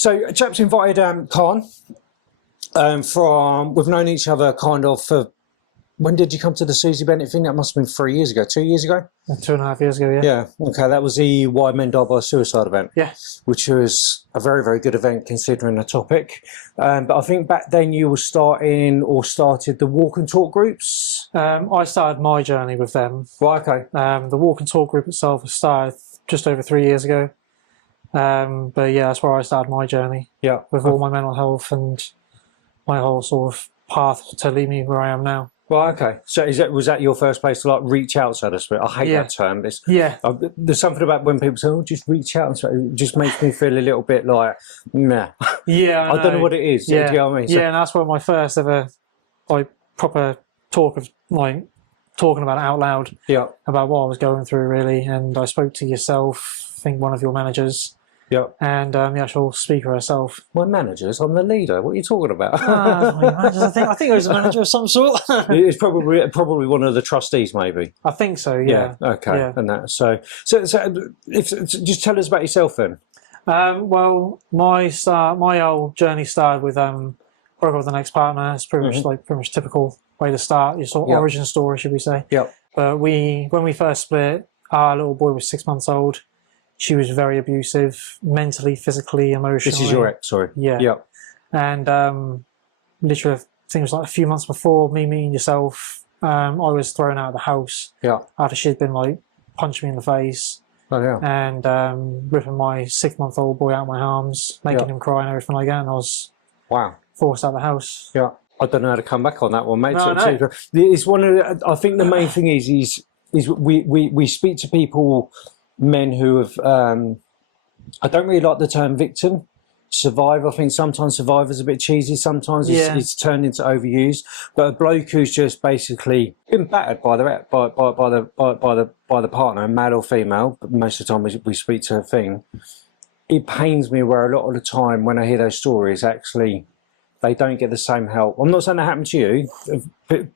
So, chaps invited Caan from. We've known each other kind of for. When did you come to the Susie Bennett thing? That must have been 3 years ago, 2 years ago? 2.5 years ago, yeah. Yeah, okay, that was the Why Men Die by Suicide event. Yeah. Which was a very, very good event considering the topic. But I think back then you were started the walk and talk groups? I started my journey with them. Right, okay. The walk and talk group itself was started just over 3 years ago. But yeah, that's where I started my journey. Yeah. With all my mental health and my whole sort of path to lead me where I am now. Well, okay. So was that your first place to like reach out, so to speak? I hate that term. There's something about when people say, "Oh, just reach out," and so it just makes me feel a little bit like, nah. Yeah, I don't know what it is. Yeah, do you know what I mean? And that's where my first ever proper talk of talking about it out loud. Yeah. About what I was going through, really, and I spoke to yourself. I think one of your managers. Yeah. And the actual speaker herself. My managers? I'm the leader. What are you talking about? I think it was a manager of some sort. It's probably one of the trustees, maybe. I think so. Yeah. Okay. Yeah. And that. So just tell us about yourself then. Well, my old journey started with broke up with an ex-partner. It's pretty much typical way to start. Your sort of origin story, should we say? Yep. But when we first split, our little boy was 6 months old. She was very abusive, mentally, physically, emotionally. This is your ex, sorry. Yeah. Yep. And literally, I think it was like a few months before me meeting yourself, I was thrown out of the house. Yeah. After she'd been punching me in the face. Oh, yeah. And ripping my 6-month-old boy out of my arms, making him cry and everything like that. And I was forced out of the house. Yeah. I don't know how to come back on that one, mate. No, it's one of I think the main thing is we speak to people, men who have I don't really like the term victim, survivor. I think sometimes survivor's a bit cheesy, sometimes it's turned into overused, but a bloke who's just basically been battered by the partner, male or female, but most of the time we speak to a thing. It pains me where a lot of the time when I hear those stories, actually they don't get the same help. I'm not saying that happened to you, but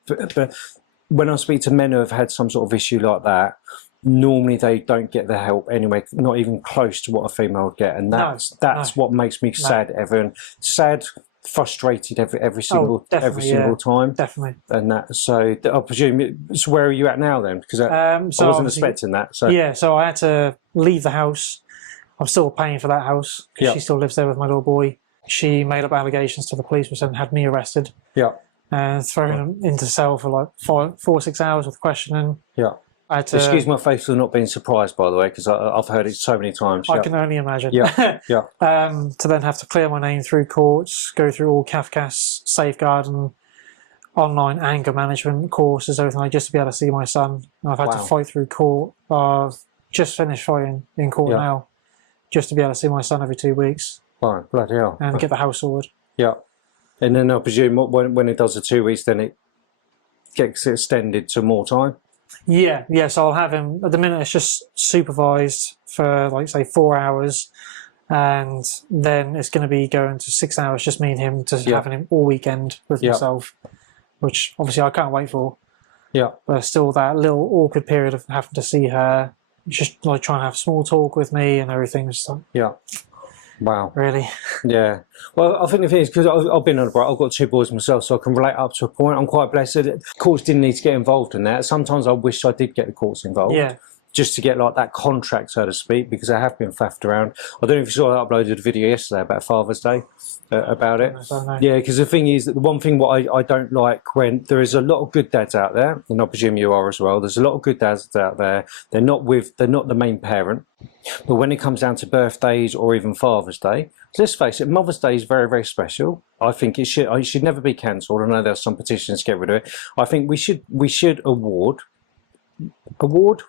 when I speak to men who have had some sort of issue like that, normally they don't get the help anyway, not even close to what a female would get, and that's what makes me sad, frustrated every single time. Definitely. And that, so I presume. So where are you at now then? Because I wasn't expecting that. So yeah, so I had to leave the house. I'm still paying for that house because she still lives there with my little boy. She made up allegations to the police, which then had me arrested. Yeah. And thrown into cell for like 4 or 6 hours with questioning. Yeah. I had to, excuse my face for not being surprised, by the way, because I've heard it so many times. I can only imagine. Yeah. Yeah. To then have to clear my name through courts, go through all CAFCAS, safeguarding, online anger management courses, everything, just to be able to see my son. And I've had to fight through court. I've just finished fighting in court now, just to be able to see my son every 2 weeks. Right, bloody hell. And get the house sorted. Yeah. And then I presume when it does the 2 weeks, then it gets extended to more time? Yeah. So I'll have him, at the minute it's just supervised for like say 4 hours, and then it's going to be going to 6 hours, just me and him, to having him all weekend with myself, which obviously I can't wait for. Yeah. But still that little awkward period of having to see her, just like trying to have small talk with me and everything. So, wow. Really? Yeah. Well, I think the thing is, because I've been on a break, I've got 2 boys myself, so I can relate up to a point. I'm quite blessed. Courts didn't need to get involved in that. Sometimes I wish I did get the courts involved. Yeah. Just to get like that contract, so to speak, because I have been faffed around. I don't know if you saw, I uploaded a video yesterday about Father's Day, about it. Yeah, because the thing is that the one thing what I don't like, when there is a lot of good dads out there, and I presume you are as well, there's a lot of good dads out there, they're not the main parent, but when it comes down to birthdays or even Father's Day, let's face it, Mother's Day is very, very special. I think it should never be cancelled. I know there's some petitions to get rid of it. I think we should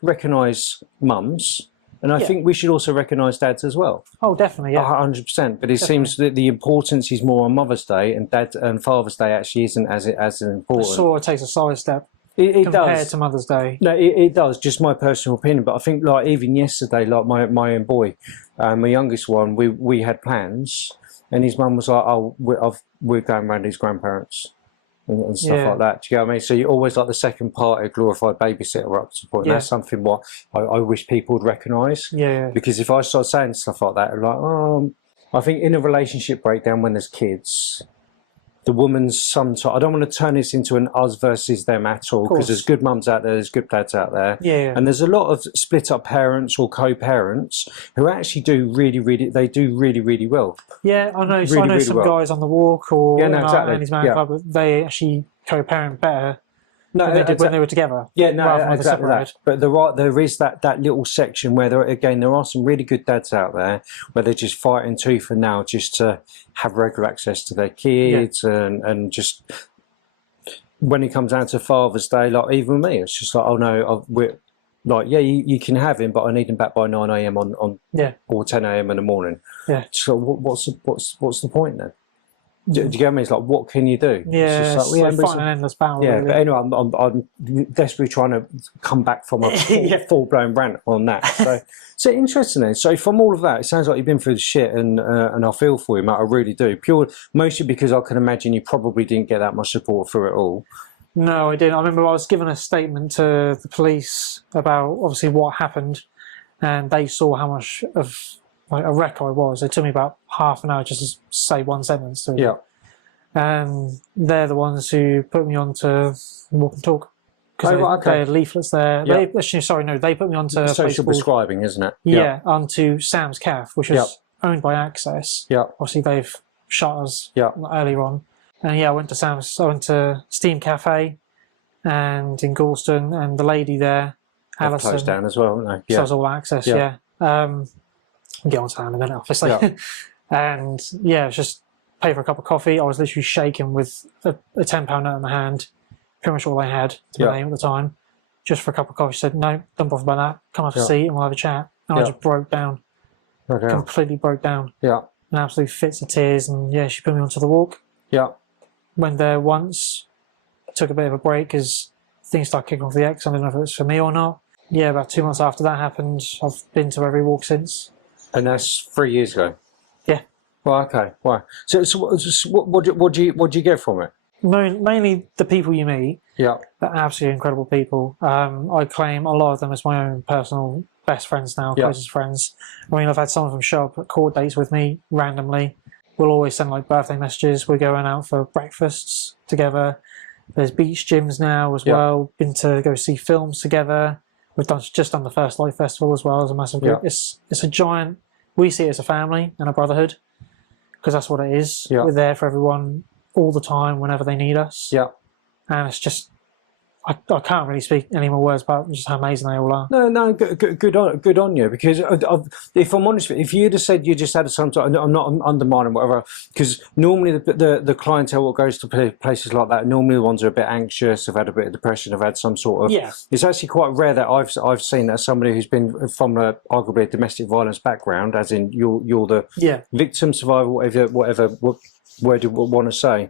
recognise mums, and I think we should also recognise dads as well. Oh, definitely, yeah. 100%. But it seems that the importance is more on Mother's Day, and Father's Day actually isn't as important. It sort of takes a side step. It compared does. to Mother's Day. No, it does. Just my personal opinion. But I think, like, even yesterday, like my own boy, my youngest one, we had plans, and his mum was like, "Oh, we're going round his grandparents." And stuff like that. Do you get what I mean? So you're always like the second party glorified babysitter up to the point. That's something what I wish people would recognise. Yeah. Because if I start saying stuff like that, I'm like, oh, I think in a relationship breakdown when there's kids, the woman's sometimes, I don't want to turn this into an us versus them at all, because there's good mums out there, there's good dads out there. Yeah. And there's a lot of split up parents or co-parents who actually do really, really well. Yeah, I know. Really, I know really some well. guys on the walk or Yeah, no, exactly. Andy's Man Club, they actually co-parent better than they did when they were together. Yeah, no, rather than exactly that. But there is that little section where there are some really good dads out there where they're just fighting tooth and nail just to have regular access to their kids, and just when it comes down to Father's Day, like even me, it's just like, oh no, we're like, yeah, you can have him, but I need him back by 9 a.m. on or 10 a.m. in the morning. Yeah. So what's the point then? Do you get me? It's like, what can you do? Yeah, it's like fighting an endless battle. Yeah, really. but anyway, I'm desperately trying to come back from a full-blown rant on that. So interesting then. So from all of that, it sounds like you've been through the shit, and I feel for you, mate. I really do. Mostly because I can imagine you probably didn't get that much support through it all. No, I didn't. I remember I was given a statement to the police about obviously what happened, and they saw how much of like a wreck I was. It took me about half an hour just to say one sentence to them. Yeah. And they're the ones who put me on to Walk and Talk. Because they had leaflets there. Yeah. They put me onto social prescribing, isn't it? Yeah, onto Sam's Cafe, which is owned by Access. Yeah. Obviously, they've shut us earlier on. And I went to Steam Cafe and in Galston, and the lady there, Alison. Closed down as well, haven't they? So it was all Access, I'll get on to that in a minute, obviously. Yeah. And it was just pay for a cup of coffee. I was literally shaking with a £10 note in my hand, pretty much all I had to my name at the time, just for a cup of coffee. She said, no, don't bother about that. Come have a seat and we'll have a chat. And I just broke down. Completely broke down. Yeah. An absolute fits of tears. And she put me onto the walk. Yeah. Went there once, took a bit of a break as things started kicking off the X. I don't know if it was for me or not. Yeah, about 2 months after that happened, I've been to every walk since. And that's 3 years ago? Yeah. Well, okay. Wow. So what do you get from it? Mainly the people you meet. Yeah. They're absolutely incredible people. I claim a lot of them as my own personal best friends now, closest friends. I mean, I've had some of them show up at court dates with me randomly. We'll always send like birthday messages. We're going out for breakfasts together. There's beach gyms now as well. Been to go see films together. We've just done the First Light Festival as well as a massive group. It's a giant. We see it as a family and a brotherhood because that's what it is. We're there for everyone all the time whenever they need us. Yeah. And it's just, I can't really speak any more words about just how amazing they all are. No, good on you. Because if I'm honest, if you'd have said you just had some sort, I'm not undermining whatever. Because normally the clientele that goes to places like that, normally the ones who are a bit anxious, have had a bit of depression, have had some sort of. Yeah. It's actually quite rare that I've seen that somebody who's been from arguably a domestic violence background, as in you're the victim, survivor, whatever word you want to say.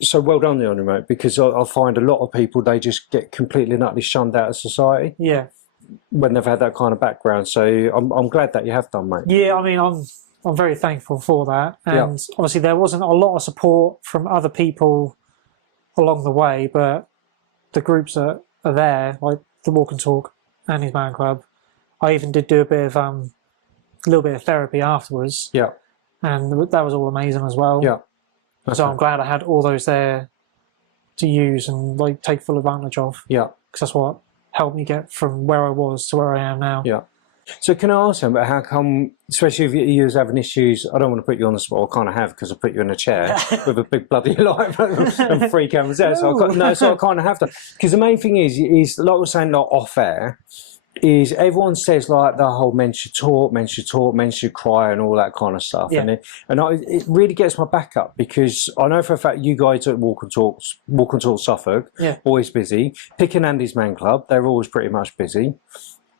So well done there on you, mate, because I find a lot of people, they just get completely and utterly shunned out of society. Yeah. When they've had that kind of background. So I'm glad that you have done, mate. Yeah, I mean, I'm very thankful for that. And obviously there wasn't a lot of support from other people along the way, but the groups that are there, like the Walk and Talk and his Man Club, I even did do a little bit of therapy afterwards. Yeah. And that was all amazing as well. Yeah. So I'm glad I had all those there to use and like take full advantage of. Yeah. Because that's what helped me get from where I was to where I am now. Yeah. So can I ask him about how come, especially if you was having issues, I don't want to put you on the spot, I kind of have because I put you in a chair with a big bloody light and 3 cameras there. So I kind of have to. Because the main thing is like I was saying, like off air, is everyone says like the whole men should talk, men should cry and all that kind of stuff. Yeah. And it really gets my back up because I know for a fact you guys at Walk and Talk Suffolk, always busy. Pick and Andy's Man Club, they're always pretty much busy.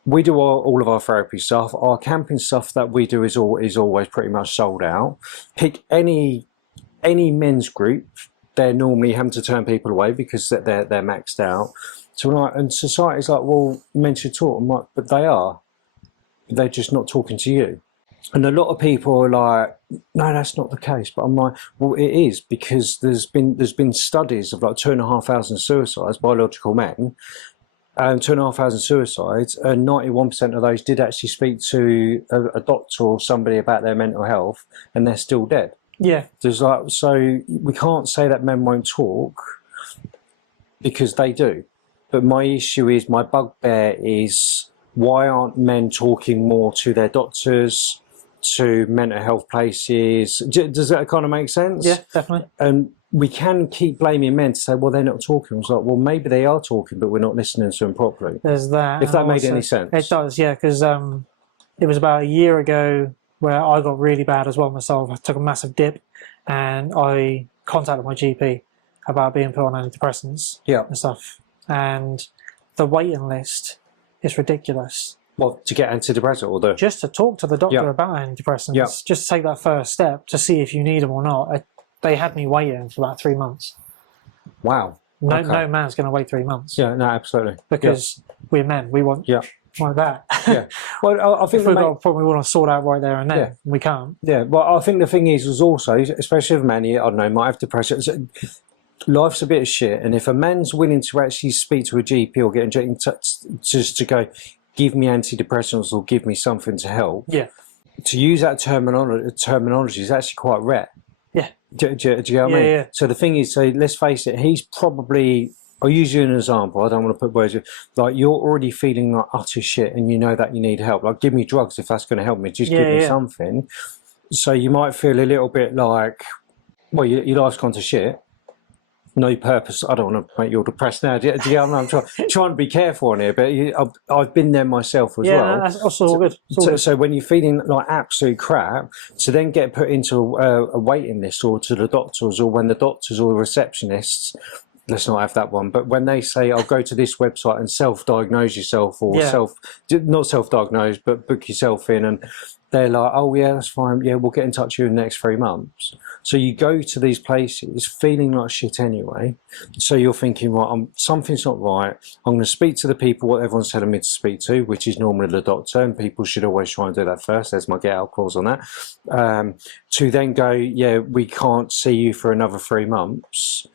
We do all of our therapy stuff. Our camping stuff that we do is always pretty much sold out. Pick any men's group, they're normally having to turn people away because they're maxed out. So and society's like, well, men should talk. I'm like, but they are. They're just not talking to you. And a lot of people are like, no, that's not the case. But I'm like, well, it is, because there's been studies of like 2,500 suicides, biological men, 2,500 suicides, and 91% of those did actually speak to a doctor or somebody about their mental health, and they're still dead. Yeah. So we can't say that men won't talk, because they do. But my issue is, my bugbear is, why aren't men talking more to their doctors, to mental health places? Does that kind of make sense? Yeah, definitely. And we can keep blaming men to say, well, they're not talking. It's like, well, maybe they are talking, but we're not listening to them properly. There's that. If that made any sense. It does, yeah, because it was about a year ago where I got really bad as well myself. I took a massive dip, and I contacted my GP about being put on antidepressants and stuff. And the waiting list is ridiculous. Well, to get antidepressant or the... Just to talk to the doctor about antidepressants, just to take that first step to see if you need them or not. They had me waiting for about 3 months. Wow. No man's going to wait 3 months. Yeah, no, absolutely. Because we're men. We want like that. Yeah. Well, I think if we've got a problem we want to sort out right there and then, we can't. Yeah, well, I think the thing is also, especially if a man, I don't know, might have depression, life's a bit of shit, and if a man's willing to actually speak to a GP or get in touch, just to go, give me antidepressants or give me something to help, to use that terminology is actually quite rare. Yeah. Do you know what I mean? Yeah. So the thing is, so let's face it, he's probably, I'll use you as an example, I don't want to put words, like, you're already feeling like utter shit and you know that you need help. Like, give me drugs if that's going to help me, just give me something. So you might feel a little bit like, well, your life's gone to shit. No purpose. I don't want to make you all depressed now. Do you know what I'm trying to be careful on here, but I've been there myself as well. Yeah, that's also all good. So when you're feeling like absolute crap, to then get put into a waiting list or to the doctors, or when the doctors or the receptionists, let's not have that one, but when they say, I'll go to this website and self-diagnose yourself, or not self-diagnose, but book yourself in, and they're like, oh yeah, that's fine, yeah, we'll get in touch with you in the next 3 months. So you go to these places feeling like shit anyway, so you're thinking, right, something's not right, I'm going to speak to the people what everyone's telling me to speak to, which is normally the doctor, and people should always try and do that first, there's my get out clause on that, to then go, yeah, we can't see you for another 3 months.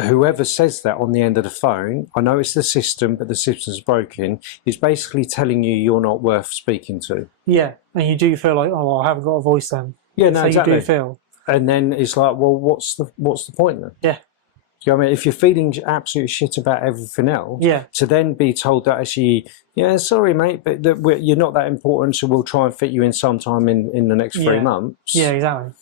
Whoever says that on the end of the phone, I know it's the system, but the system's broken, is basically telling you you're not worth speaking to. Yeah, and you do feel like, oh, I haven't got a voice then. Yeah, no, so exactly. You do feel. And then it's like, well, what's the point then? Yeah. Do you know what I mean? If you're feeling absolute shit about everything else, to then be told that actually, yeah, sorry, mate, but you're not that important, so we'll try and fit you in sometime in the next 3 months. Yeah, exactly.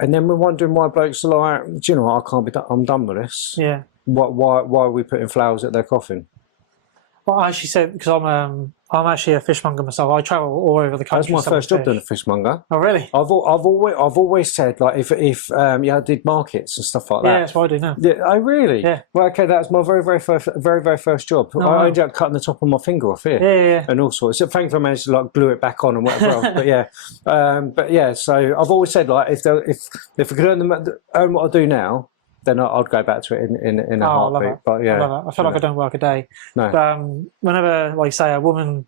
And then we're wondering why blokes are like, do you know what, I can't be done, I'm done with this. Yeah. Why are we putting flowers at their coffin? Well, I actually said, because I'm actually a fishmonger myself. I travel all over the country. That's my first job doing a fishmonger. Oh, really? I've always said, like, if I did markets and stuff like that. Yeah, that's what I do now. Yeah, oh really? Yeah. Well, okay, that's my very first job. I ended up cutting the top of my finger off here. Yeah. And all sorts. So thankfully I managed to like glue it back on and whatever else. But yeah, so I've always said, like, if I could earn what I do now, then I'd go back to it in a heartbeat. But yeah, I love it. I feel like I don't work a day. No. But whenever, like, say, a woman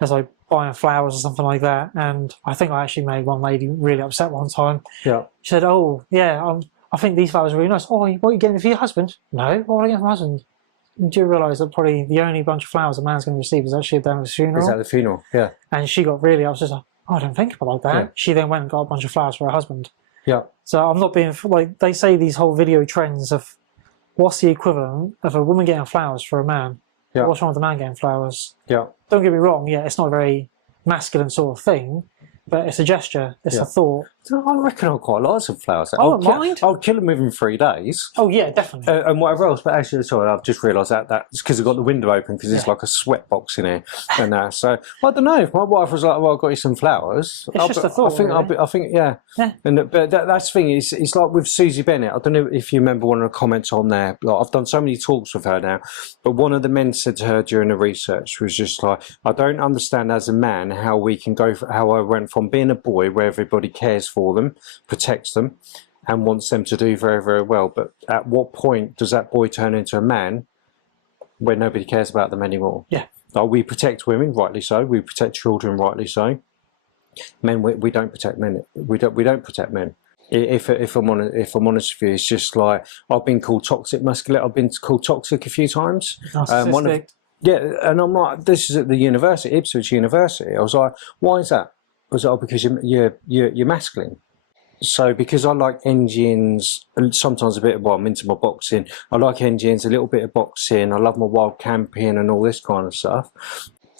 is like buying flowers or something like that, and I think I actually made one lady really upset one time. Yeah. She said, "Oh, yeah, I think these flowers are really nice. Oh, what are you getting for your husband?" No, what are you getting for my husband? Do you realise that probably the only bunch of flowers a man's going to receive is actually at his funeral? Is at the funeral? Yeah. And she got really, I was just like, oh, I don't think about it like that. Yeah. She then went and got a bunch of flowers for her husband. Yeah. So I'm not being, like, they say these whole video trends of what's the equivalent of a woman getting flowers for a man? Yeah. What's wrong with a man getting flowers? Yeah. Don't get me wrong, yeah, it's not a very masculine sort of thing, but it's a gesture, it's a thought. I reckon I'll quite like some flowers. I don't mind. I'll kill them within 3 days. Oh yeah, definitely. And whatever else. But actually, sorry, I've just realised that's because I've got the window open because it's like a sweat box in here. And so I don't know. If my wife was like, "Well, I've got you some flowers," it's just a thought. I think, yeah. And but that's the thing. It's like with Susie Bennett. I don't know if you remember one of the comments on there. Like, I've done so many talks with her now, but one of the men said to her during the research was just like, "I don't understand as a man how we can go. How I went from being a boy where everybody cares for them, protects them, and wants them to do very, very well. But at what point does that boy turn into a man where nobody cares about them anymore?" Yeah. Like, we protect women, rightly so. We protect children, rightly so. Men, we don't protect men. We don't protect men. If I'm honest with you, it's just like, I've been called toxic masculine. I've been called toxic a few times. Narcissistic. Yeah, and I'm like, this is at the university, Ipswich University. I was like, why is that? I was like, oh, because you're masculine. So because I like engines and sometimes a bit of, well, I'm into my boxing. I like engines, a little bit of boxing. I love my wild camping and all this kind of stuff.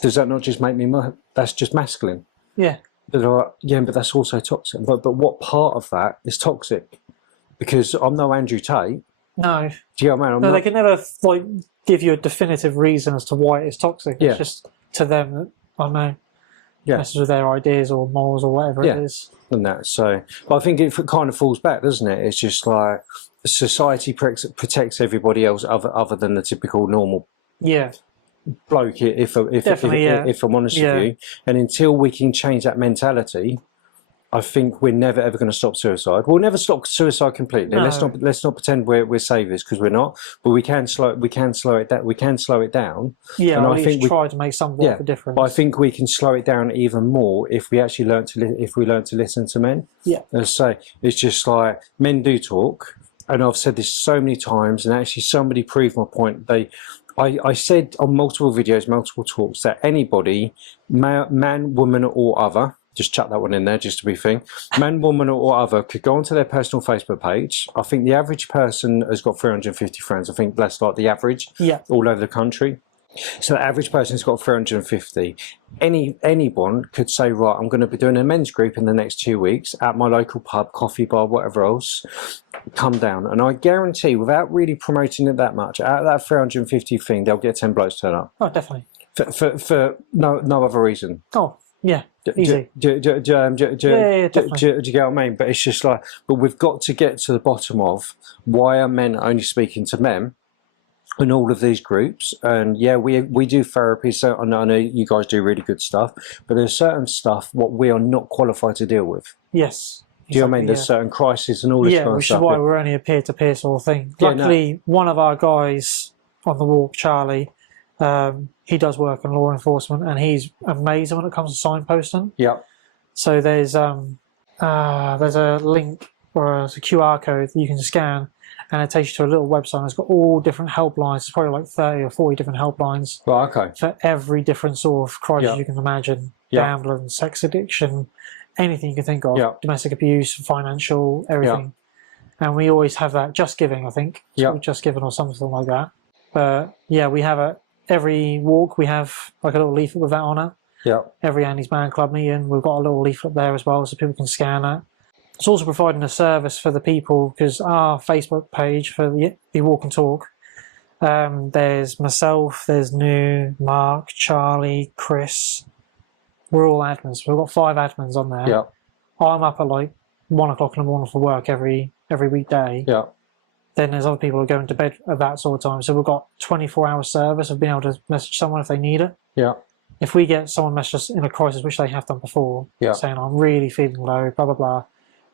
Does that not just make me, that's just masculine? Yeah. But yeah, but that's also toxic. But what part of that is toxic? Because I'm no Andrew Tate. No. Do you know what I mean? They can never like give you a definitive reason as to why it's toxic. It's just to them that, I don't know, messes with their ideas or morals or whatever it is. And that, so, but I think it kind of falls back, doesn't it? It's just like society protects everybody else other than the typical normal bloke. If I'm honest with you, and until we can change that mentality, I think we're never ever going to stop suicide. We'll never stop suicide completely. No. Let's not pretend we're saviors, because we're not. But we can slow it down. We can slow it down. Yeah, and I think we try to make some of a difference. But I think we can slow it down even more if we actually learn to listen to men. Yeah. As I say, it's just like men do talk, and I've said this so many times, and actually somebody proved my point. I said on multiple videos, multiple talks, that anybody, man, woman, or other. Just chuck that one in there, just to be thing. Man, woman, or other could go onto their personal Facebook page. I think the average person has got 350 friends. I think that's like the average all over the country. So the average person's got 350. Anyone could say, right, I'm going to be doing a men's group in the next 2 weeks at my local pub, coffee bar, whatever else. Come down. And I guarantee, without really promoting it that much, out of that 350 thing, they'll get 10 blokes turn up. Oh, definitely. For no other reason. Oh. Yeah, easy. Do you get what I mean? But it's just like, but we've got to get to the bottom of why are men only speaking to men in all of these groups. And yeah, we do therapy, so I know you guys do really good stuff, but there's certain stuff what we are not qualified to deal with. Yes. Do you know what I mean? There's certain crises and all this kind of stuff. Yeah, which is why we're only a peer-to-peer sort of thing. Luckily, one of our guys on the walk, Charlie, he does work in law enforcement, and he's amazing when it comes to signposting. Yeah. So there's a link or a QR code that you can scan, and it takes you to a little website. It's got all different helplines. It's probably like 30 or 40 different helplines. Right. Okay. For every different sort of crisis you can imagine: gambling, sex addiction, anything you can think of, domestic abuse, financial, everything. And we always have that Just Giving, I think. Just Giving or something like that. But yeah, we have it. Every walk we have like a little leaflet with that on it. Yeah. Every Andy's Man Club meeting, we've got a little leaflet there as well, so people can scan it. It's also providing a service for the people, because our Facebook page for the Walk and Talk, there's myself, there's New, Mark, Charlie, Chris. We're all admins. We've got 5 admins on there. Yeah. I'm up at like 1 o'clock in the morning for work every weekday. Yeah. Then there's other people who are going to bed at that sort of time. So we've got 24-hour service of being able to message someone if they need it. Yeah. If we get someone message us in a crisis, which they have done before, saying, I'm really feeling low, blah, blah, blah,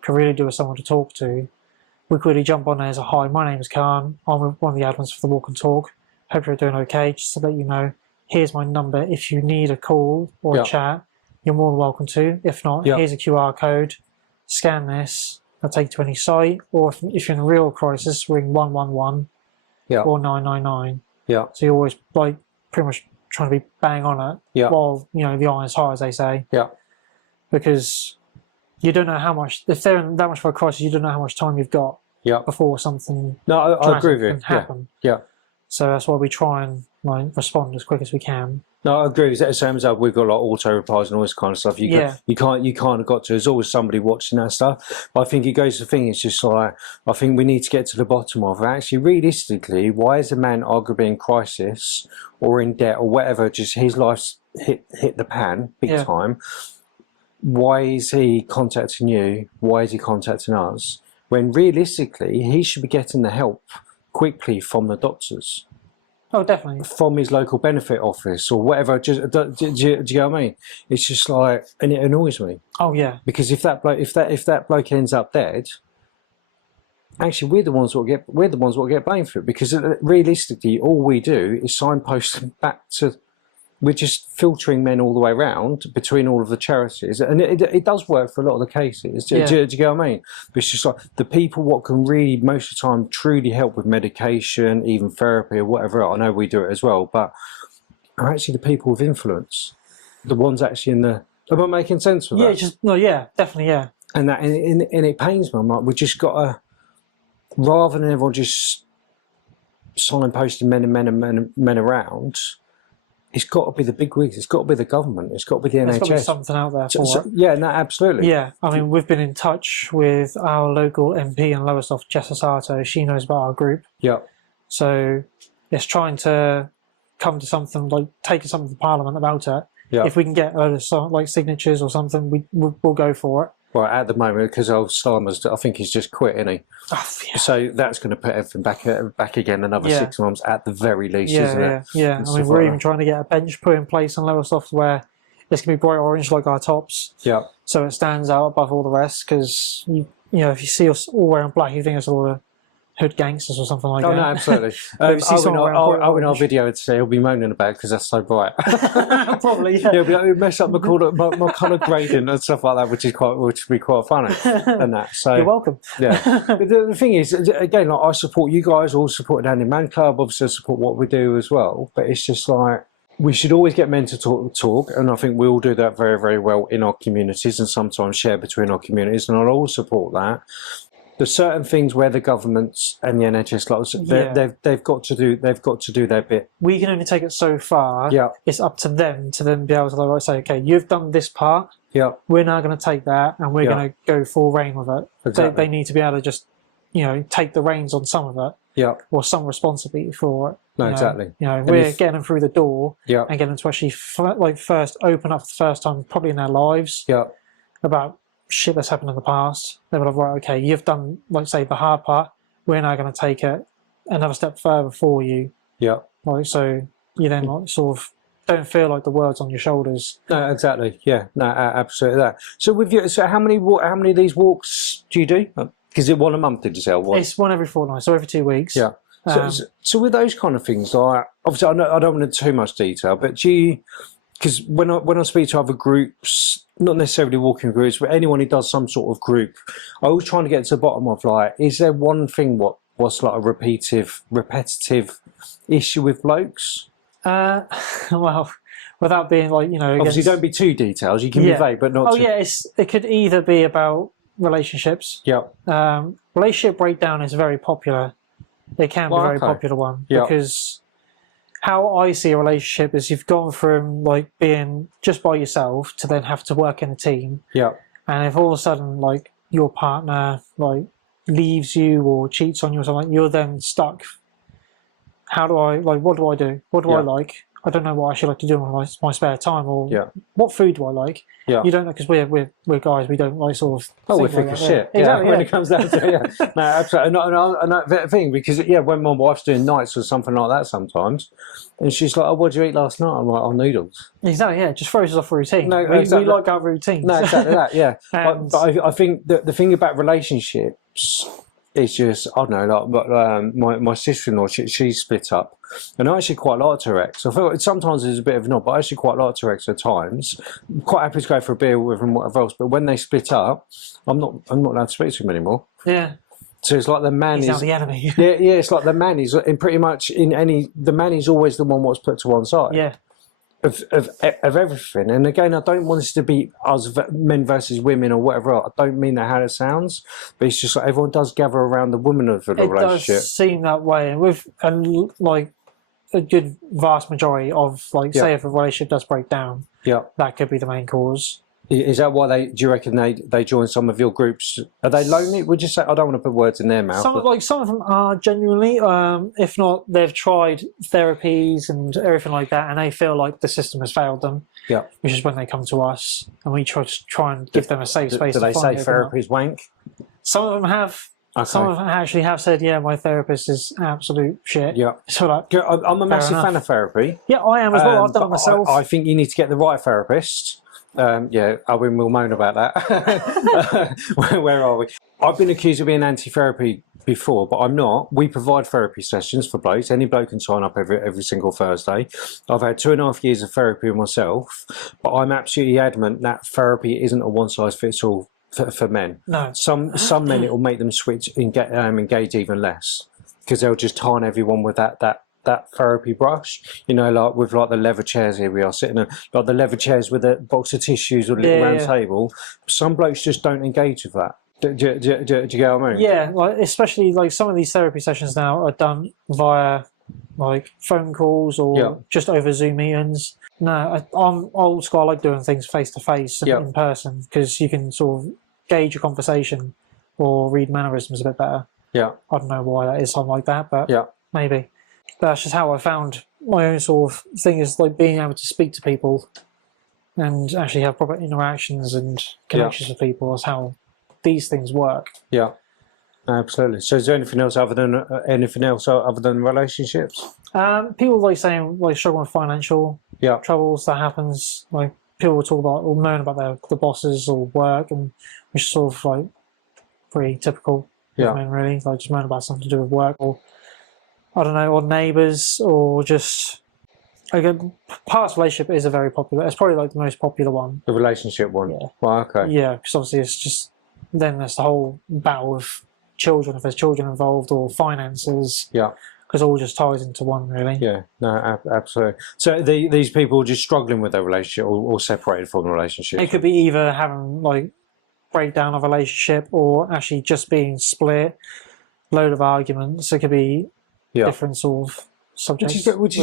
can really do with someone to talk to, we could really jump on there as a, hi, my name is Caan. I'm one of the admins for the Walk and Talk. Hope you're doing okay. Just to let you know, here's my number. If you need a call or a chat, you're more than welcome to. If not, here's a QR code. Scan this. I'll take you to any site, or if you're in a real crisis, ring 111 or 999. Yeah. So you're always like pretty much trying to be bang on it. Yeah. While the iron's hot, as they say. Yeah. Because you don't know how much, if they're in that much of a crisis, you don't know how much time you've got. Before something. No, I agree with you. Can happen. Yeah. So that's why we try and respond as quick as we can. No, I agree. It's the same as we've got like auto replies and all this kind of stuff. You can't have got to. There's always somebody watching that stuff. But I think it goes to the thing. It's just like, I think we need to get to the bottom of it. Actually, realistically, why is a man arguably in crisis or in debt or whatever? Just his life's hit the pan big time. Why is he contacting you? Why is he contacting us? When realistically, he should be getting the help quickly from the doctors. Oh, definitely. From his local benefit office or whatever. Just do you know what I mean? It's just like, and it annoys me. Oh yeah. Because if that bloke ends up dead, actually we're the ones that get blamed for it. Because realistically, all we do is signpost them back to. We're just filtering men all the way around between all of the charities, and it does work for a lot of the cases. Do you get what I mean? But it's just like the people what can really most of the time truly help with medication, even therapy or whatever. I know we do it as well, but are actually the people with influence, the ones actually in the. Am I making sense with that? Yeah, definitely, yeah. And it pains me. I'm like, we just got to, rather than everyone just signposting men around. It's got to be the big wigs. It's got to be the government. It's got to be the NHS. There's got to be something out there for it. Yeah, no, absolutely. Yeah, I mean, we've been in touch with our local MP in Lowestoft, Jessa Sato. She knows about our group. Yeah. So it's trying to come to something, like taking something to Parliament about it. Yeah. If we can get like signatures or something, we'll go for it. Well, at the moment, because old Slimer's, I think he's just quit, isn't he? Oh, yeah. So that's going to put everything back again another 6 months at the very least, isn't it? Yeah. I mean, we're even trying to get a bench put in place in Lowestoft where it's going to be bright orange like our tops. Yeah. So it stands out above all the rest, because, you know, if you see us all wearing black, you think it's all the hood gangsters or something like that. Oh, no, absolutely. In our video today, he'll be moaning about because that's so bright. Probably, yeah. He'll be like, mess up my colour grading and stuff like that, which would be quite funny. And that. So you're welcome. Yeah. But the thing is, again, like, I support you guys, all support Down in Man Club, obviously I support what we do as well. But it's just like, we should always get men to talk, and I think we all do that very, very well in our communities, and sometimes share between our communities, and I'll always support that. There's certain things where the governments and the NHS, they've got to do their bit. We can only take it so far. Yeah. It's up to them to then be able to like say, okay, you've done this part. Yeah. We're now going to take that and we're going to go full reign with it. Exactly. They need to be able to just, you know, take the reins on some of it. Yeah. Or some responsibility for it. No, exactly. You know, we're getting them through the door. Yeah. And getting them to actually first open up the first time probably in their lives. Yeah. About shit that's happened in the past. They were like, right, okay, you've done, like, say, the hard part. We're now going to take it another step further for you. Yeah. Like, so you then like sort of don't feel like the world's on your shoulders. No, exactly. Yeah. No, absolutely that. So with you, so how many of these walks do you do? Because it one a month, did you say? It's one every fortnight, so every 2 weeks. Yeah. So with those kind of things, like, obviously I don't want into too much detail, but do you? Because when I speak to other groups, not necessarily walking groups, but anyone who does some sort of group, I always trying to get to the bottom of, like, is there one thing what's like a repetitive issue with blokes? Well, without being like, you know, obviously don't be too detailed. You can be vague, but not. It could either be about relationships. Yeah. Relationship breakdown is very popular. It can be a very popular one because. How I see a relationship is you've gone from like being just by yourself to then have to work in a team. Yeah. And if all of a sudden like your partner like leaves you or cheats on you or something, you're then stuck. How do I like? What do I do? What do I like? I don't know what I should like to do in my spare time, or what food do I like? Yeah. You don't know, because we're guys. We don't like sort of. Oh, we're thick as shit. Exactly, when it comes down to it. No, absolutely. And that thing, because when my wife's doing nights or something like that sometimes, and she's like, "Oh, what did you eat last night?" I'm like, "Oh, noodles." Exactly. Yeah, just throws us off routine. No, we like our routines. No, exactly that. Yeah. But I think that the thing about relationships. It's just, I don't know, like, my sister-in-law, she split up. And I actually quite liked her ex. I feel like sometimes there's a bit of a nod, but I actually quite liked her ex at times. I'm quite happy to go for a beer with them, whatever else. But when they split up, I'm not allowed to speak to him anymore. Yeah. So it's like the man He's now the enemy. Yeah, it's like the man is the man is always the one what's put to one side. Yeah. Of everything. And again, I don't want this to be us men versus women or whatever. I don't mean that how it sounds, but it's just like everyone does gather around the woman of the relationship. It does seem that way, and with like a good vast majority of like say if a relationship does break down, that could be the main cause. Is that why do you reckon they join some of your groups? Are they lonely? Would you say? I don't want to put words in their mouth. Some of them are genuinely. If not, they've tried therapies and everything like that, and they feel like the system has failed them. Yeah. Which is when they come to us, and we try and give them a safe space. Do they say therapy is wank? Some of them have. Okay. Some of them actually have said, "Yeah, my therapist is absolute shit." Yeah. So like, I'm a massive fan of therapy. Yeah, I am as well. I've done it myself. I think you need to get the right therapist. Owen will moan about that. Where are we? I've been accused of being anti-therapy before, but I'm not. We provide therapy sessions for blokes. Any bloke can sign up every single Thursday. I've had 2.5 years of therapy myself, but I'm absolutely adamant that therapy isn't a one-size-fits-all for men. No. Some men, it will make them switch and engage even less, because they'll just tarn everyone with that that therapy brush, you know, like with like the leather chairs here we are sitting on, like the leather chairs with a box of tissues or a little round table. Some blokes just don't engage with that. Do you get what I mean? Yeah, like especially like some of these therapy sessions now are done via like phone calls or just over Zoom meetings. No, I'm old school. I like doing things face to face and in person because you can sort of gauge a conversation or read mannerisms a bit better. Yeah. I don't know why that is something like that, but maybe. That's just how I found my own sort of thing, is like being able to speak to people and actually have proper interactions and connections with people is how these things work. Yeah, absolutely. So is there anything else other than relationships? People like saying like struggling with financial troubles. That happens. Like people will talk about or moan about the bosses or work, and which is sort of like pretty typical. I mean, really, like just moan about something to do with work, or I don't know, or neighbours, or just again, past relationship is a very popular. It's probably like the most popular one. The relationship one. Yeah. Well, okay. Yeah, because obviously it's just then there's the whole battle of children, if there's children involved, or finances. Yeah. Because it all just ties into one, really. Yeah, no, absolutely. So these people are just struggling with their relationship or separated from the relationship? It could be either having like breakdown of a relationship or actually just being split, load of arguments. It could be different sort of subjects. Which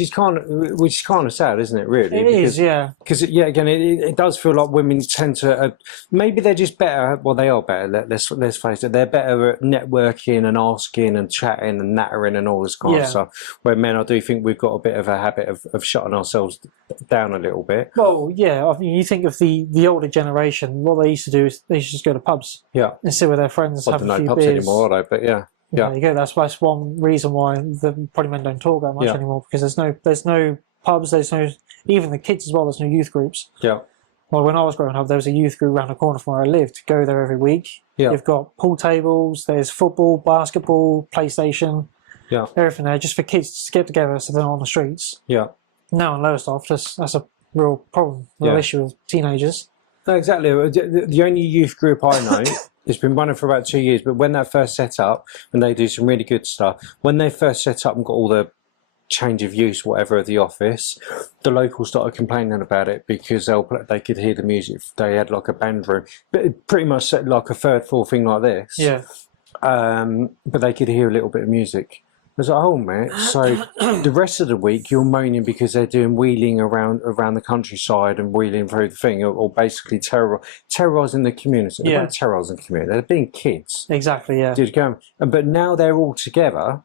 is kind of sad, isn't it? Really, it is, yeah. Because again, it does feel like women tend to maybe they're just better. Well, they are better. Let's face it, they're better at networking and asking and chatting and nattering and all this kind of stuff. Where men, I do think we've got a bit of a habit of shutting ourselves down a little bit. Well, yeah. I mean, you think of the older generation. What they used to do is they used to just go to pubs, and sit with their friends, have a few beers. I don't know pubs anymore, are they? But yeah. Yeah, there you go. That's one reason why the probably men don't talk that much anymore, because there's no pubs, there's no, even the kids as well. There's no youth groups. Yeah. Well, when I was growing up, there was a youth group around the corner from where I lived. Go there every week. Yeah. You've got pool tables. There's football, basketball, PlayStation. Yeah. Everything there just for kids to get together so they're not on the streets. Yeah. Now in Lowestoft, that's a real problem, real issue with teenagers. No, exactly. The only youth group I know. It's been running for about 2 years, but when that first set up, and they do some really good stuff, when they first set up and got all the change of use, whatever, of the office, the locals started complaining about it because they could hear the music. They had like a band room, but it pretty much set like a third floor thing like this. Yeah. But they could hear a little bit of music. I was like, oh, mate, so the rest of the week you're moaning because they're doing wheeling around the countryside and wheeling through the thing, or basically terrorising the community. They're not terrorising the community, they're being kids. Exactly, yeah. But now they're all together.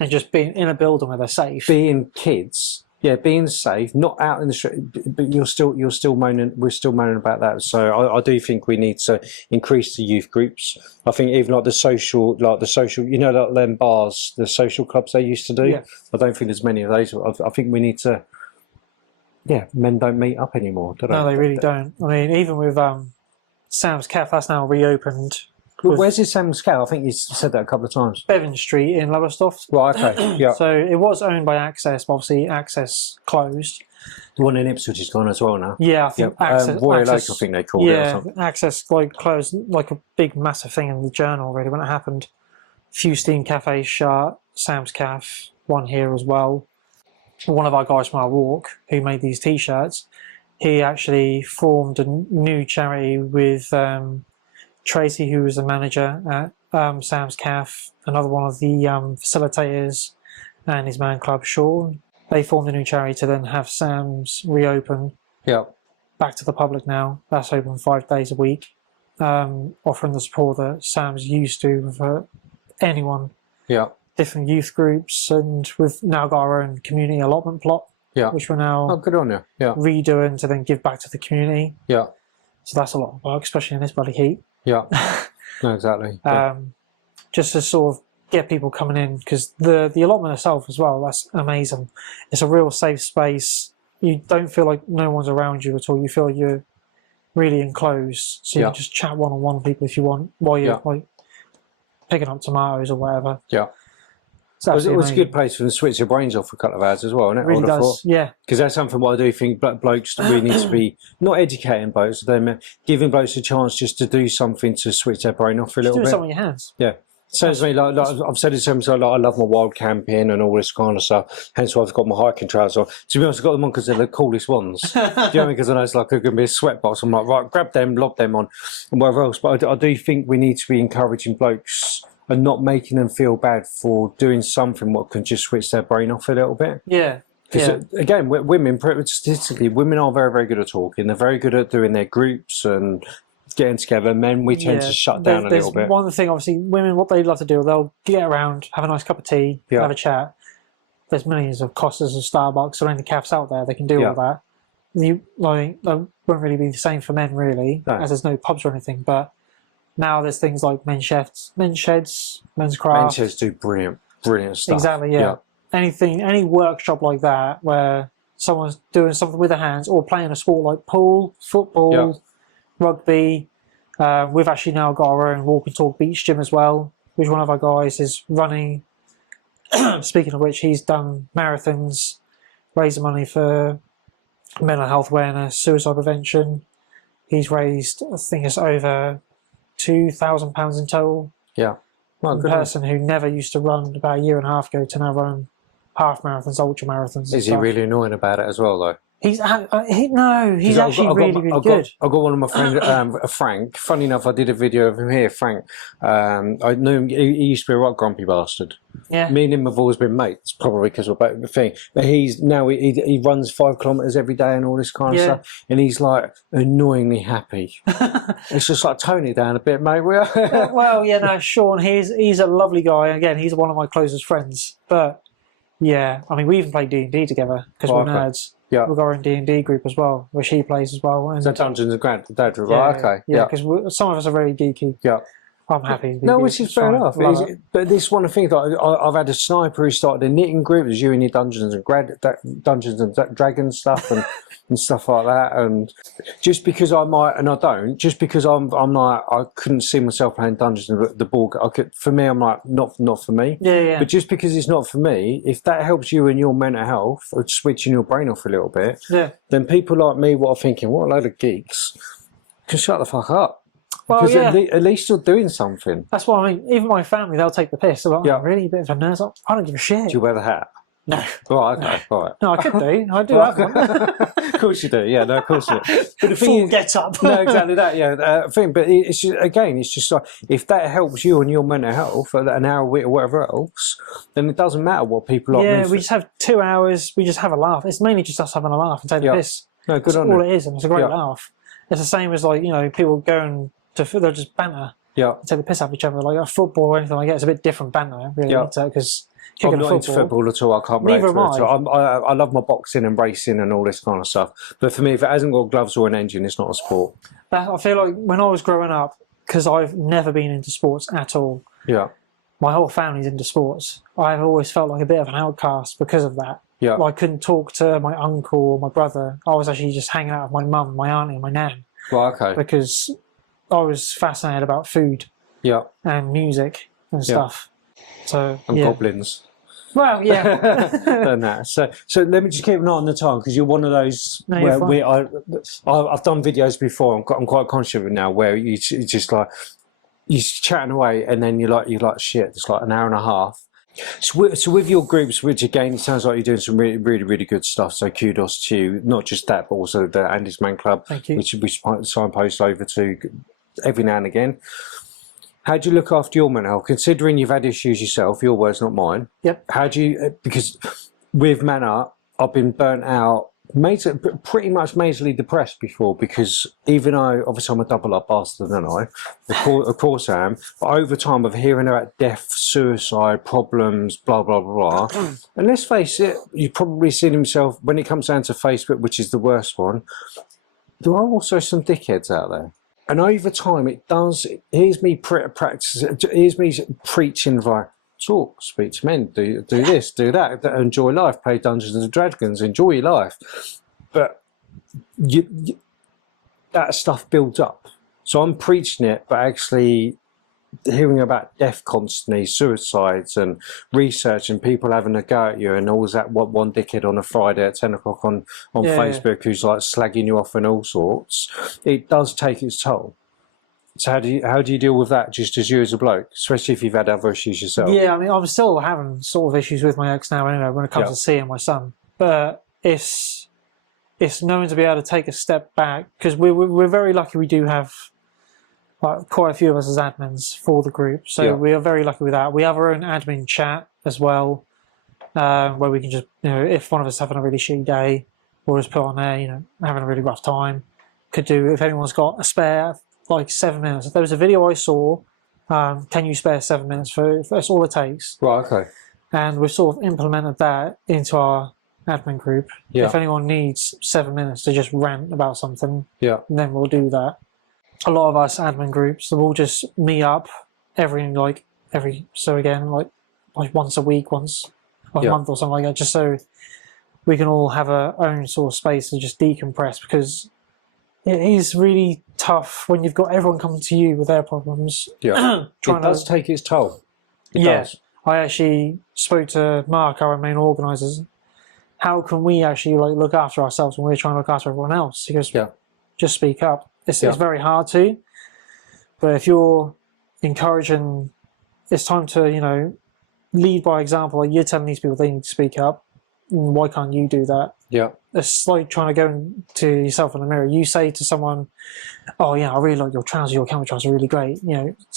And just being in a building where they're safe. Being kids. Yeah, being safe, not out in the street, but you're still moaning. We're still moaning about that. So I do think we need to increase the youth groups. I think even like the social, you know, like them bars, the social clubs they used to do. Yeah. I don't think there's many of those. I think we need to. Yeah, men don't meet up anymore, do they? No, they really don't. I mean, even with Sam's Cafe, that's now reopened. Where's this Sam's Cafe? I think you said that a couple of times. Bevan Street in Lowestoft. Right, okay, yeah. So it was owned by Access, but obviously Access closed. The one in Ipswich is gone as well now. Yeah, I think Access... Warrior Lake, I think they called it or something. Access closed, like a big, massive thing in the journal, really, when it happened. A few Steam cafes shut, Sam's Cafe, one here as well. One of our guys from our walk, who made these T-shirts, he actually formed a new charity with... Tracy, who was the manager at Sam's Cafe, another one of the facilitators, and his man club, Sean. They formed a new charity to then have Sam's reopen. Yeah. Back to the public now. That's open 5 days a week, offering the support that Sam's used to for anyone. Yeah. Different youth groups, and we've now got our own community allotment plot. Yeah. Which we're now good on you. Yeah. redoing to then give back to the community. Yeah. So that's a lot of work, especially in this bloody heat. Yeah, no, exactly. Yeah. Just to sort of get people coming in, because the allotment itself as well, that's amazing. It's a real safe space. You don't feel like no one's around you at all. You feel you're really enclosed, so you can just chat one-on-one with people if you want, while you're like picking up tomatoes or whatever. Yeah. It was a good place for them to switch their brains off for a couple of hours as well, isn't it? It really does, yeah. Because that's something what I do think blokes really need to be, not educating blokes, giving blokes a chance just to do something to switch their brain off for a little bit. Do something with your hands. Yeah. Sounds to me like I've said it to myself, like I love my wild camping and all this kind of stuff. Hence why I've got my hiking trousers on. To be honest, I've got them on because they're the coolest ones. Do you know what I mean? Because I know it's like going to be a sweatbox. I'm like, right, grab them, lob them on, and whatever else. But I do think we need to be encouraging blokes and not making them feel bad for doing something what can just switch their brain off a little bit. Yeah. Because again, women, statistically, women are very, very good at talking. They're very good at doing their groups and getting together. Men, we tend to shut down a little bit. One thing, obviously, women, what they love to do, they'll get around, have a nice cup of tea, have a chat. There's millions of Costas and Starbucks or any cafes out there. They can do all that. That won't really be the same for men, really, as there's no pubs or anything. But now there's things like men's sheds, men's craft. Men's sheds do brilliant stuff. Exactly, yeah. Any workshop like that where someone's doing something with their hands or playing a sport like pool, football, rugby. We've actually now got our own walk and talk beach gym as well, which one of our guys is running. Speaking of which, he's done marathons, raising money for mental health awareness, suicide prevention. He's raised, I think it's over £2,000 in total. Yeah. Well, a person who never used to run about a year and a half ago to now running half marathons, ultra marathons. Is he really annoying about it as well, though? He's actually really good. I've got one of my friends, Frank. Funny enough, I did a video of him here, Frank. I knew him, he used to be a right grumpy bastard. Yeah. Me and him have always been mates, probably because we're both the thing. But he runs 5 kilometres every day and all this kind of stuff. And he's like annoyingly happy. It's just like, tone it down a bit, mate. Sean, he's a lovely guy. Again, he's one of my closest friends. But yeah, I mean, we even play D&D together because we're nerds. Yeah. We've got our own D&D group as well, which he plays as well. And so Dungeons and Dragons, okay. Yeah, because some of us are very geeky. Yeah. I'm happy. No, which is fair enough. But this one thing that I've had a sniper who started a knitting group. There's you and your Dungeons and Dragons stuff and stuff like that. And just because I might and I don't, just because I'm like I couldn't see myself playing Dungeons and the board. For me, I'm like not for me. Yeah. But just because it's not for me, if that helps you in your mental health or switching your brain off a little bit, then people like me, what are thinking, what a load of geeks, can shut the fuck up. Well, because at least you're doing something. That's what I mean. Even my family, they'll take the piss. They're like, oh, really? A bit of a nerd? I don't give a shit. Do you wear the hat? No. Right, okay, right. No, I could do. I do have one. Of course you do. Yeah, no, of course you do. But the thing gets up. No, exactly that. Yeah, but it's just, again, it's just like if that helps you and your mental health, an hour a week or whatever else, then it doesn't matter what people like. Yeah, we just have 2 hours. We just have a laugh. It's mainly just us having a laugh and taking the piss. No, good on all it is, and it's a great laugh. It's the same as people going they'll just banter. Yeah. Take the piss out of each other, like a football or anything like that. It's a bit different banter, really, because I'm not into football at all. I can't relate to it. I love my boxing and racing and all this kind of stuff. But for me, if it hasn't got gloves or an engine, it's not a sport. I feel like when I was growing up, because I've never been into sports at all. Yeah. My whole family's into sports. I've always felt like a bit of an outcast because of that. Yeah. I couldn't talk to my uncle or my brother. I was actually just hanging out with my mum, my auntie, and my nan. Right, okay. Because I was fascinated about food and music and stuff. So goblins. Well, yeah. And that. So let me just keep an eye on the time because you're one of those where I've done videos before. I'm quite conscious of it now where you just like you're chatting away and then you're like shit. It's like an hour and a half. So with your groups, which again, it sounds like you're doing some really, really, really good stuff. So kudos to you. Not just that, but also the Andy's Man Club, which we signpost over to every now and again. How do you look after your mental health? Considering you've had issues yourself, your words, not mine. Yep. How do you? Because with MANUP, I've been burnt out. Pretty much majorly depressed before because even though obviously I'm a double-up bastard, don't I? Of course I am. But over time of hearing about death, suicide, problems, blah, blah, blah. And let's face it, you've probably seen himself when it comes down to Facebook, which is the worst one. There are also some dickheads out there. And over time it does, here's me preaching like, talk, speak to men, do this, do that, enjoy life, play Dungeons and Dragons, enjoy your life. But that stuff builds up. So I'm preaching it, but actually hearing about death constantly, suicides and research and people having a go at you and all that, what one dickhead on a Friday at 10 o'clock on Facebook who's like slagging you off and all sorts, it does take its toll. So how do you deal with that, just as you as a bloke, especially if you've had other issues yourself? Yeah, I mean, I'm still having sort of issues with my ex now anyway when it comes to seeing my son. But it's knowing to be able to take a step back, because we're very lucky. We do have quite a few of us as admins for the group, so we are very lucky with that. We have our own admin chat as well, where we can just, if one of us is having a really shitty day, we'll just put on there, having a really rough time. Could do, if anyone's got a spare, 7 minutes. If there was a video I saw, can you spare 7 minutes? That's all it takes. Right, okay. And we've sort of implemented that into our admin group. If anyone needs 7 minutes to just rant about something, then we'll do that. A lot of us admin groups, we'll just meet up so again, once a week, once a month or something like that, just so we can all have our own sort of space to just decompress, because it is really tough when you've got everyone coming to you with their problems. Yeah, it does take its toll. It does. I actually spoke to Mark, our main organisers. How can we actually look after ourselves when we're trying to look after everyone else? He goes, just speak up. It's very hard to, but if you're encouraging, it's time to lead by example. Like, you're telling these people they need to speak up. Why can't you do that? Yeah. It's like trying to go into yourself in the mirror. You say to someone, "Oh yeah, I really like your trousers. Your camera trousers are really great."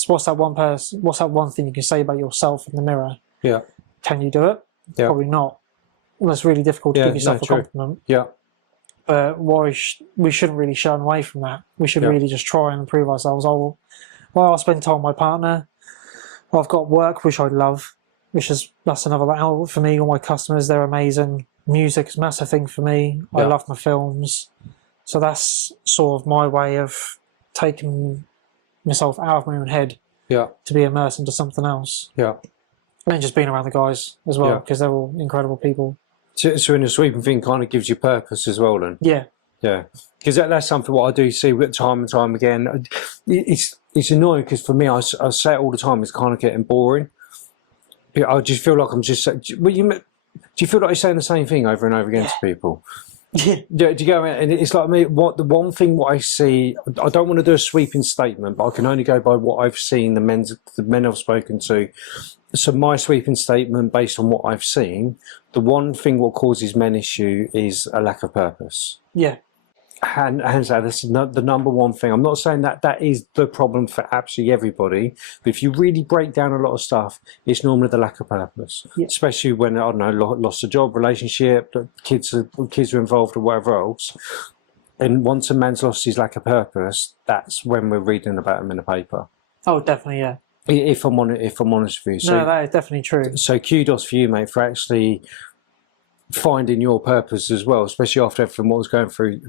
What's that one thing you can say about yourself in the mirror? Yeah. Can you do it? Yeah. Probably not. Well, it's really difficult to give yourself a compliment. Yeah. But we shouldn't really shun away from that. We should really just try and improve ourselves. I'll spend time with my partner. I've got work, which I love, that's another outlet for me. All my customers, they're amazing. Music's a massive thing for me. I love my films. So that's sort of my way of taking myself out of my own head to be immersed into something else. Yeah. And just being around the guys as well, because they're all incredible people. So in the sweeping thing kind of gives you purpose as well then? Yeah. Yeah. Because that's something what I do see time and time again. It's annoying because for me, I say it all the time, it's kind of getting boring. I just feel like I'm just... Do you feel like you're saying the same thing over and over again to people? Yeah. Do you go and it's like me, the one thing what I see, I don't want to do a sweeping statement, but I can only go by what I've seen, the men I've spoken to. So my sweeping statement based on what I've seen, the one thing what causes men issue is a lack of purpose. Yeah. Hands down, that's the number one thing. I'm not saying that is the problem for absolutely everybody, but if you really break down a lot of stuff, it's normally the lack of purpose. Yeah. Especially when, I don't know, lost a job, relationship, kids are involved or whatever else. And once a man's lost his lack of purpose, that's when we're reading about him in the paper. Oh, definitely, yeah. If I'm honest with you. So, no, that is definitely true. So kudos for you, mate, for actually finding your purpose as well, especially after everything what was going through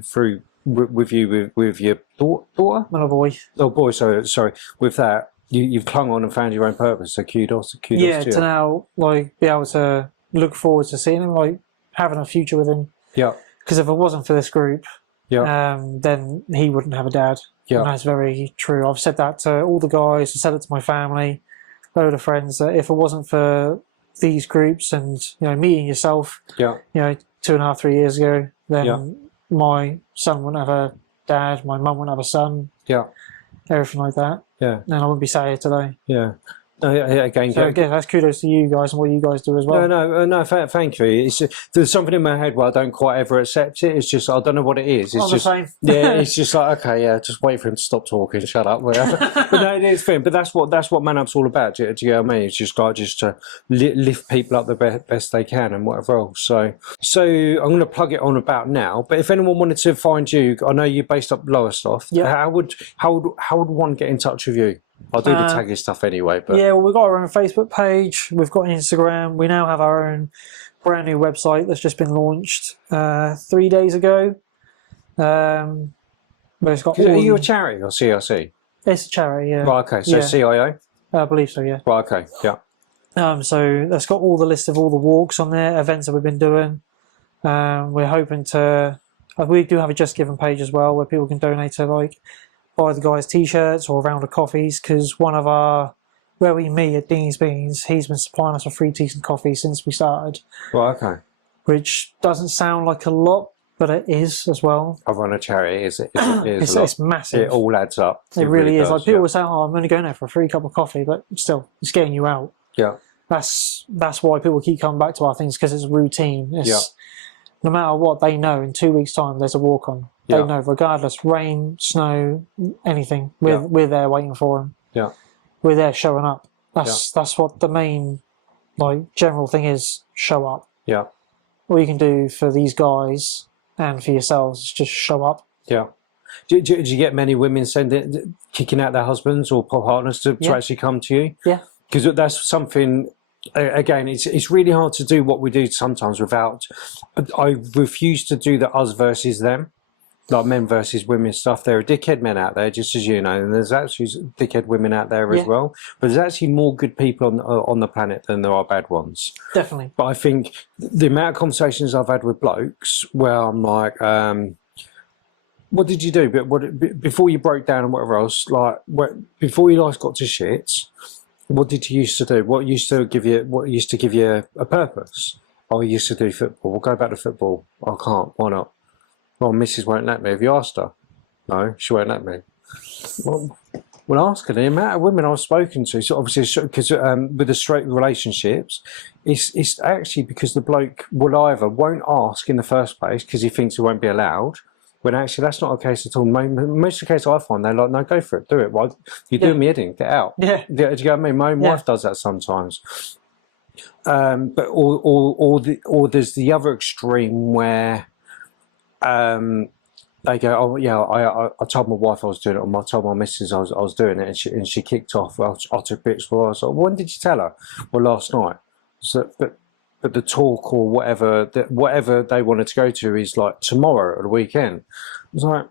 with you with your daughter? My boy. Oh, boy, sorry. With that, you've clung on and found your own purpose, so kudos to you. Yeah, to now be able to look forward to seeing him, having a future with him. Yeah. Because if it wasn't for this group, then he wouldn't have a dad. Yeah. And that's very true. I've said that to all the guys, I've said it to my family, a load of friends, that if it wasn't for these groups and meeting yourself 2.5 3 years ago, then my son wouldn't have a dad, my mum wouldn't have a son, everything like that, and I wouldn't be sat here today. Again, that's kudos to you guys and what you guys do as well. No, thank you. There's something in my head where I don't quite ever accept it. It's just I don't know what it is. It's just the same. It's just like, okay, just wait for him to stop talking, shut up, whatever. But no, it is fine. But that's what MANUP's all about. Do you know what I mean? It's just to lift people up the best they can and whatever else. So I'm going to plug it on about now. But if anyone wanted to find you, I know you're based up Lowestoft. Yeah. How would one get in touch with you? I'll do the taggy stuff anyway. But yeah, well, we've got our own Facebook page. We've got Instagram. We now have our own brand new website that's just been launched 3 days ago. But it's got. Are you a charity or CRC? It's a charity, yeah. Right, okay. So CIO? I believe so, yeah. Right, okay, yeah. So that's got all the list of all the walks on there, events that we've been doing. We're hoping to. We do have a Just Giving page as well, where people can donate to buy the guys t-shirts or a round of coffees, because one of our, where we meet at Dean's Beans, he's been supplying us with free teas and coffee since we started. Right, okay. Which doesn't sound like a lot, but it is as well. I run a charity. It's massive. It all adds up. It really is. does, Like people will say, "Oh, I'm only going there for a free cup of coffee," but still, it's getting you out. Yeah. That's why people keep coming back to our things, because it's routine. No matter what, they know in 2 weeks' time there's a walk on. They know, regardless, rain, snow, anything. We're there waiting for them. Yeah. We're there showing up. That's what the main general thing is. Show up. Yeah. All you can do for these guys and for yourselves is just show up. Yeah. Do you get many women kicking out their husbands or partners to actually come to you? Yeah. Because that's something. Again, it's really hard to do what we do sometimes without. I refuse to do the us versus them, like men versus women stuff. There are dickhead men out there, just as you know, and there's actually dickhead women out there as well. But there's actually more good people on the planet than there are bad ones. Definitely. But I think the amount of conversations I've had with blokes where I'm like, what did you do? But before you broke down and whatever else, before your life got to shit. What did you used to do? What used to give you a purpose? Oh, I used to do football. We'll go back to football. I can't. Why not? Well, Mrs. won't let me. Have you asked her? No, she won't let me. Well, ask her. The amount of women I've spoken to, so obviously, because with the straight relationships, it's actually because the bloke won't ask in the first place because he thinks he won't be allowed. When actually that's not the case at all. Most of the case I find, they're like, no, go for it, do it. Why? You're doing me heading, get out. Yeah. Do you get what I mean? My own wife does that sometimes. But or there's the other extreme where they go, oh yeah, I told my wife I was doing it, or I told my missus I was doing it, and she kicked off. I took bits. Well, I was like, when did you tell her? Well, last night. So, but the talk or whatever they wanted to go to is like tomorrow or the weekend. I was like,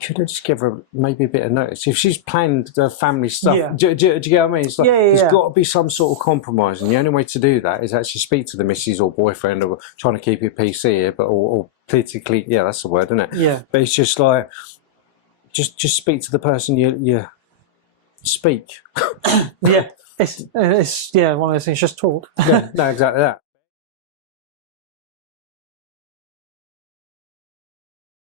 could I just give her maybe a bit of notice? If she's planned the family stuff, do you get what I mean? It's like, there's got to be some sort of compromise, and the only way to do that is actually speak to the missus or boyfriend, or trying to keep it PC here, but or politically, that's the word, isn't it? Yeah. But it's just like, just speak to the person you speak. It's one of those things. Just talk. No, exactly that.